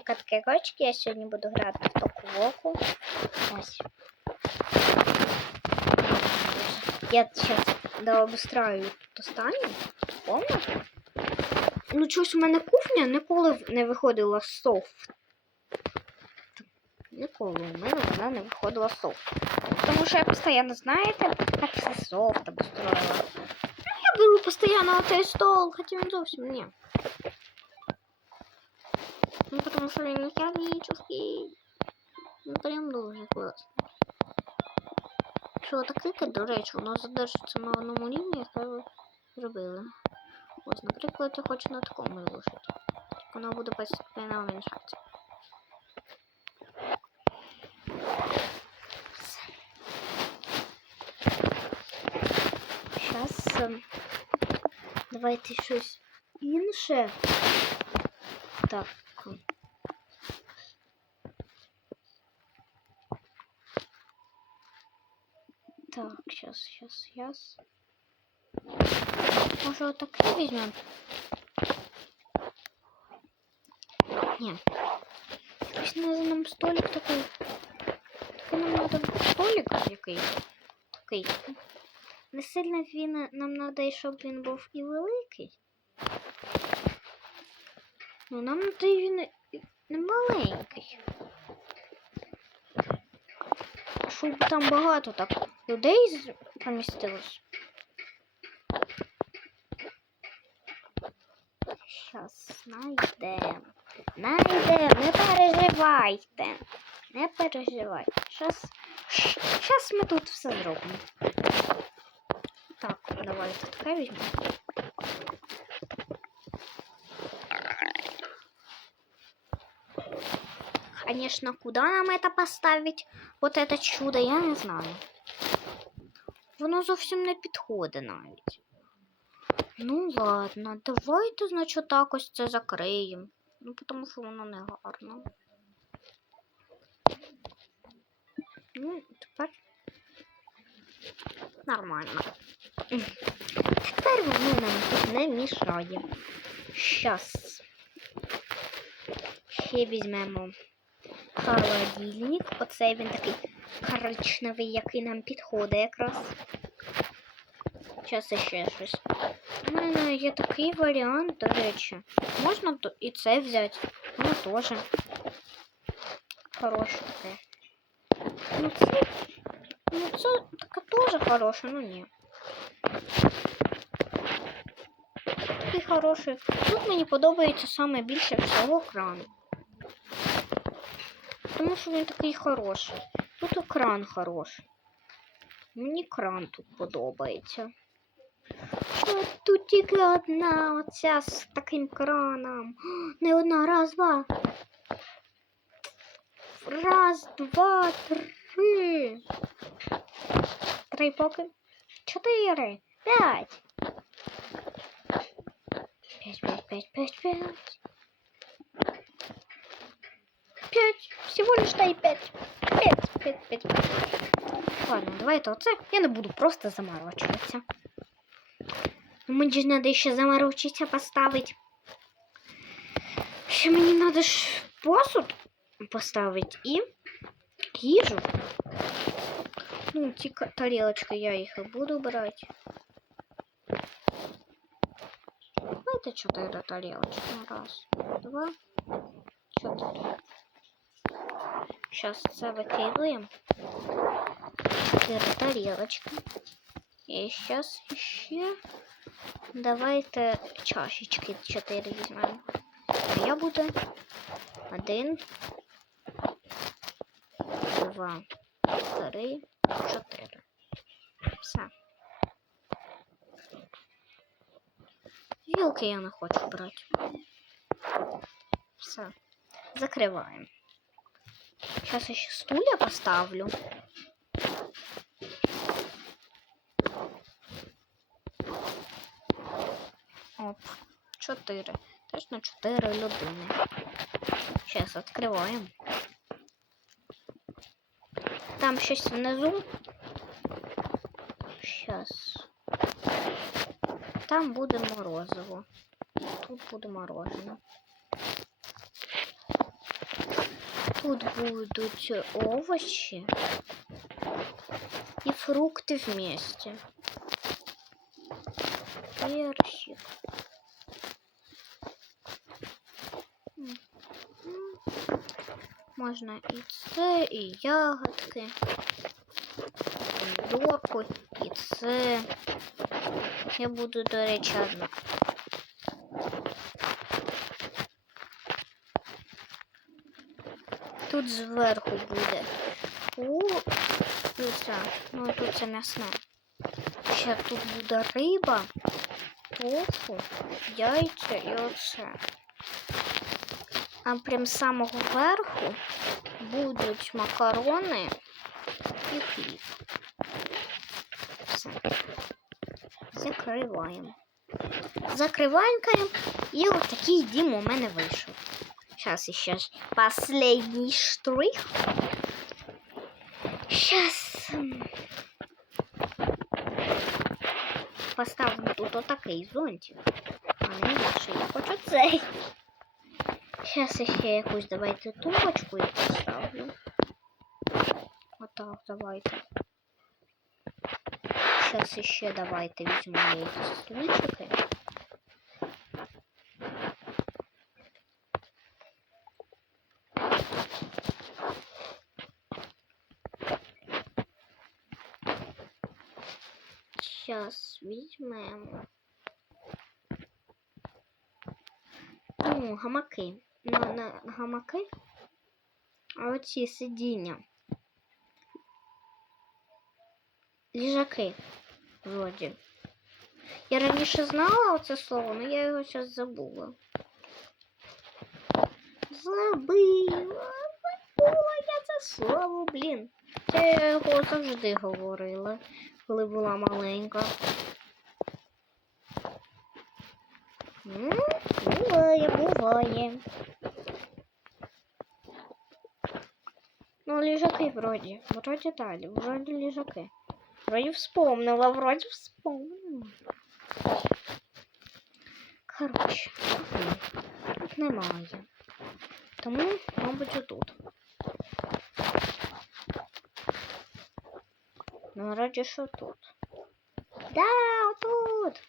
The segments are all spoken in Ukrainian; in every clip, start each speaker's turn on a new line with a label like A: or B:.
A: Таке рочки, я сьогодні буду грати в току воку. Ось. Я зараз дообустраю тут останню комнату. Ну, чогось у мене кухня ніколи не виходила софт. Ніколи у мене вона не виходила софт. Тому що я постійно, знаєте, як все софт обустроїла. Ну, я беру постійно цей стол, хоча він зовсім ні. Ну, потому что він механический. Ну, прям дуже класно. Що таке, до речі, воно задержиться на одному рівні, яке ви зробили. Ось, наприклад, я хочу на такому залишити. Воно буде постійно уменьшатися. Зараз давайте щось інше. Так. Так, сейчас, сейчас, сейчас. Может, вот такие возьмем? Нет. Ось надо нам столик такой. Такой нам надо столик який. Такий. Не сильно він нам надо, щоб він був і великий. Ну, нам надо він не маленький. Щоб там багато так людей помістилось. Щас знайдемо. Найдемо, не переживайте. Не переживайте. Щас, щас ми тут все зробимо. Так, давайте таке візьмемо. Конечно, куда нам это поставить? Вот это чудо, я не знаю. Воно зовсім не підходить навіть. Ну ладно, давайте, значить, так ось це закриємо. Ну, тому що воно не гарно. Ну, тепер нормально. Тепер воно нам тут не мішає. Щас. Ще візьмемо холодильник. Оцей він такий коричневий, який нам підходить якраз. Зараз ще щось. У мене є такий варіант, до речі. Можна і це взяти. Воно теж. Хороше таке. Ну це. Ну це таке теж хороше, ну ні. Такий хороший. Тут мені подобається саме більше всього кран. Тому що він такий хороший. Тут екран хороший. Мені кран тут подобається. Що тут тільки одна оця з таким краном. Не одна, раз, два. Раз, два, три. Три поки. Чотири. П'ять. П'ять, п'ять, п'ять, п'ять, п'ять. Пять. Всего лишь дай пять. Пять, пять, пять, пять. Ладно, давай это оце. Я не буду просто заморочуватися. Ну, Мені ж надо ще заморочитися поставити. Ще мені надо ж посуд поставити і їжу. Ну, ті ка- тарелочки я їх і буду брати. Давайте чотири тарелочки. Раз, два, чотири. Сейчас це викидуємо. Тарілочки. І зараз ще давайте чашечки чотири візьмемо. Я буду один, два, три, чотири. Все. Вілки я не хочу брати. Все. Закриваємо. Сейчас еще стулья поставлю. Оп, чотири. Точно чотири людини. Сейчас відкриваємо. Там щось внизу. Сейчас. Там буде морозиво. Тут буде мороженое. Тут будуть овощи и фрукты вместе. Персик. М, м. Можна і це, і ягодки, помідорку, і це. Я буду, до речі, одна. Тут зверху буде. У, це, ну тут це м'ясне. Ще тут буде риба, тофу, яйця і оце. А прям з самого верху будуть макарони і хліб. Все. Закриваємо. Закриваємо і ось такий дім у мене вийшов. Сейчас еще ж последний штрих. Сейчас поставлю тут отакий зонтик. А не більше я хочу цей. Сейчас ще якусь давайте тумбочку я поставлю. Отак, давайте. Сейчас ще давайте візьму я ці Ну, гамаки. На, на гамаки. А оці сидіння. Ліжаки. Вроді. Я раніше знала оце слово, але я його зараз забула. Забила. Забула я це слово, блін. Це я його завжди говорила, коли була маленька. М, Буває, буває. Ну, лежаки вроді. Вроді далі. Вроді лежаки. Вроді вспомнила, вроді вспомнила. Коротше, тут немає. Тому, мабуть, отут. Ну, вроді що тут. Да, отут.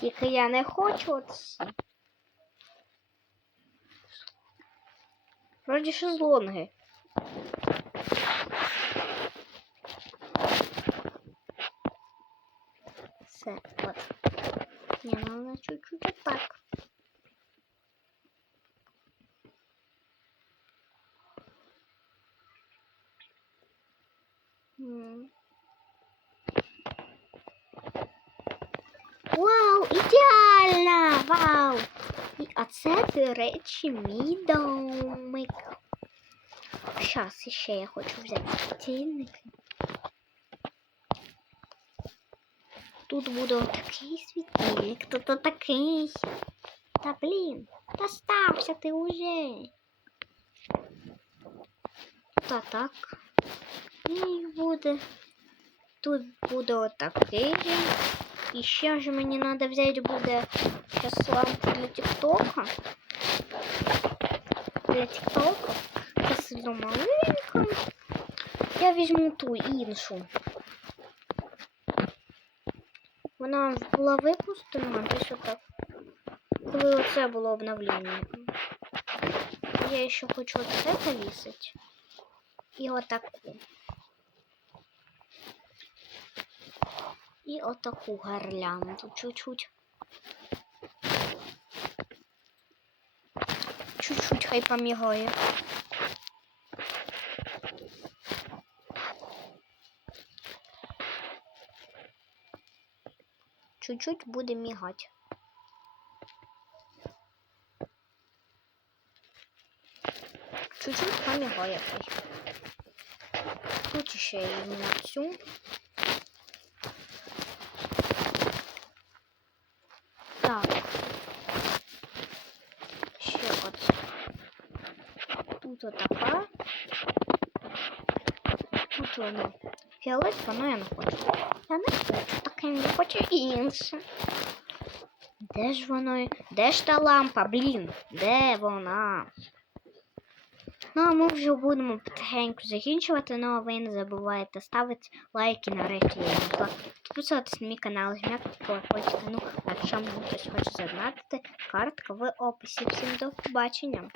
A: Тільки я не хочу оці. Вроді шезлонги. Все, от. Не, ну на чуть-чуть так. М. а це, до речі, мій домик. Щас ще я хочу взяти стільники. Тут буде отакий світильник, тут отакий. Та блін, та стався ти уже. Та так. І буде. Тут буде отакий. І ще ж мені треба взяти буде зараз лампу для тіктока. Для тіктока. Це сильно маленька. Я візьму ту іншу. Вона була випущена десь отак. Коли оце було обновлення. Я ще хочу оце повісити. І отаку. І отаку гирлянду чуть-чуть. Чуть-чуть хай помігає. Чуть-чуть буде мігати. Чуть-чуть помігає хай. Тут ще я візьму цю. Так. Ще от. Тут отака. Тут воно. Фіолетова, але я не хочу. Я не хочу таке, я хочу інше. Де ж воно? Де ж та лампа, блін? Де вона? Ну, а ми вже будемо потихеньку закінчувати. Ну, а ви не забувайте ставити лайки. Я знайшла. Підписуватись на мій канал, жмякати колокольчик. Ну, якщо хтось хоче задонатити, картка в описі. Всім до побачення.